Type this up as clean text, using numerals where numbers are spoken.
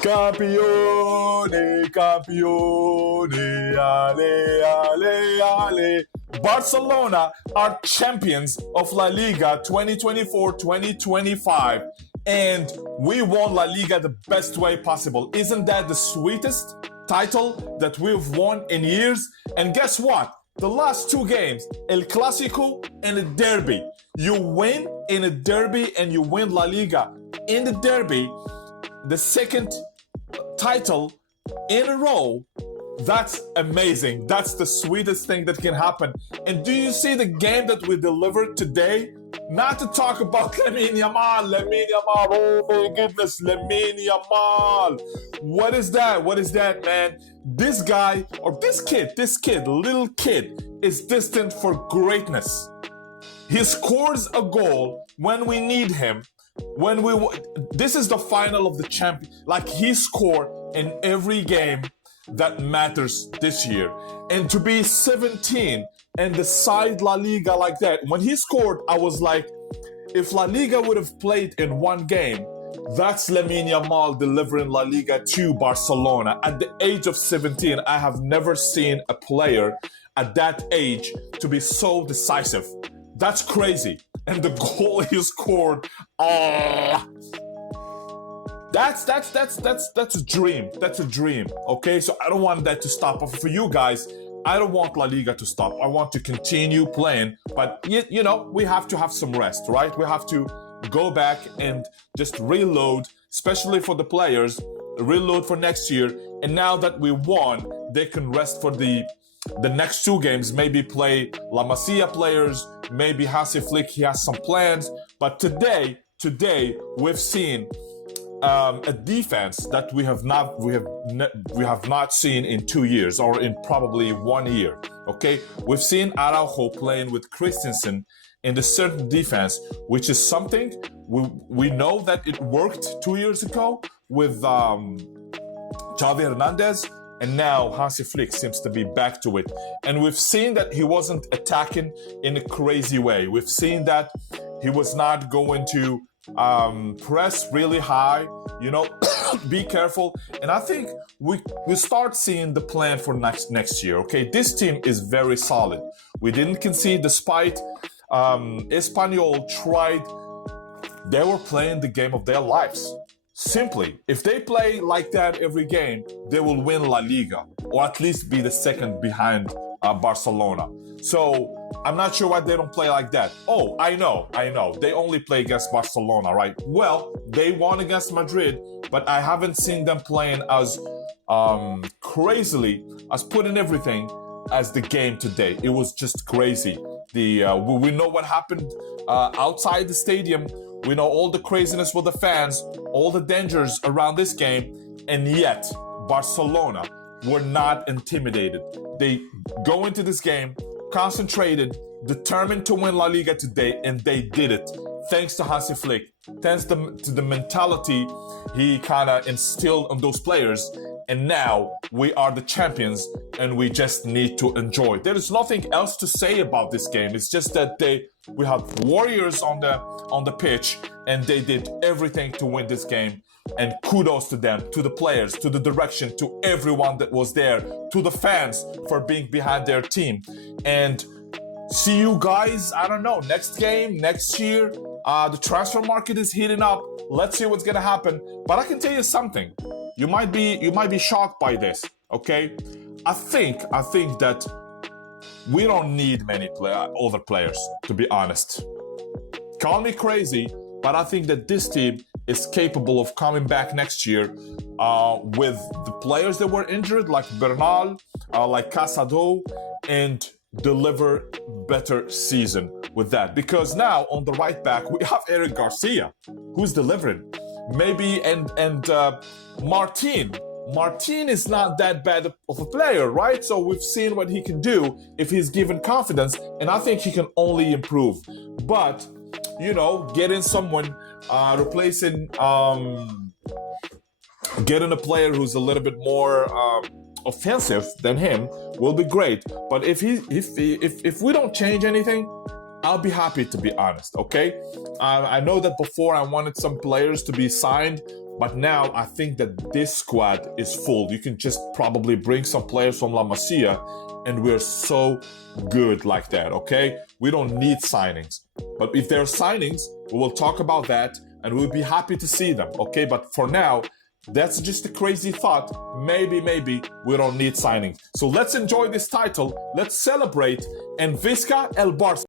Campione, campione, ale, ale, ale. Barcelona are champions of La Liga 2024-2025, and we won La Liga the best way possible. Isn't that the sweetest title that we've won in years? And guess what? The last two games, El Clasico and the Derby. You win in a derby and you win La Liga in the derby, the second title in a row. That's amazing. That's the sweetest thing that can happen. And do you see the game that we delivered today? Not to talk about Lamine Yamal, oh my goodness, Lamine Yamal. What is that, man? This guy, or this kid, little kid, is destined for greatness. He scores a goal when we need him. This is the final of the champion. Like, he scored in every game that matters this year. And to be 17 and decide La Liga like that, when he scored, I was like, if La Liga would have played in one game, that's Lamine Yamal delivering La Liga to Barcelona. At the age of 17, I have never seen a player at that age to be so decisive. That's crazy. And the goal he scored, that's a dream. That's a dream. Okay, so I don't want that to stop. But for you guys, I don't want La Liga to stop. I want to continue playing. But you know, we have to have some rest, right? We have to go back and just reload, especially for the players, reload for next year. And now that we won, they can rest for the next two games, maybe play La Masia players, maybe Hansi Flick, he has some plans. But today we've seen a defense that we have not seen in 2 years, or in probably 1 year. Okay, we've seen Araujo playing with Christensen in the certain defense, which is something we know that it worked 2 years ago with Xavi Hernandez. And now Hansi Flick seems to be back to it. And we've seen that he wasn't attacking in a crazy way. We've seen that he was not going to press really high, you know, be careful. And I think we start seeing the plan for next year, okay? This team is very solid. We didn't concede despite Espanyol tried. They were playing the game of their lives. Simply, if they play like that every game, they will win La Liga, or at least be the second behind Barcelona. So I'm not sure why they don't play like that. Oh, I know. They only play against Barcelona, right? Well, they won against Madrid, but I haven't seen them playing as crazily, as putting everything as the game today. It was just crazy. We know what happened outside the stadium. We know all the craziness with the fans, all the dangers around this game, and yet Barcelona were not intimidated. They go into this game concentrated, determined to win La Liga today, and they did it. Thanks to Hansi Flick, thanks to the mentality he kind of instilled on those players. And now we are the champions, and we just need to enjoy. There is nothing else to say about this game. It's just that we have warriors on the pitch, and they did everything to win this game. And kudos to them, to the players, to the direction, to everyone that was there, to the fans for being behind their team. And see you guys, I don't know, next game, next year. The transfer market is heating up. Let's see what's gonna happen. But I can tell you something. You might be shocked by this, okay? I think that we don't need many other players, to be honest. Call me crazy, but I think that this team is capable of coming back next year with the players that were injured, like Bernal, like Casado, and deliver better season with that. Because now on the right back, we have Eric Garcia, who's delivering. Maybe and Martin is not that bad of a player, right? So we've seen what he can do if he's given confidence, and I think he can only improve. But you know, getting someone replacing, getting a player who's a little bit more offensive than him will be great. But if we don't change anything, I'll be happy, to be honest, okay? I know that before I wanted some players to be signed But now I think that this squad is full. You can just probably bring some players from La Masia, and we're so good like that, okay? We don't need signings. But if there are signings, we will talk about that, and we'll be happy to see them, okay? But for now, that's just a crazy thought. Maybe we don't need signings. So let's enjoy this title, let's celebrate, and Visca El Barça.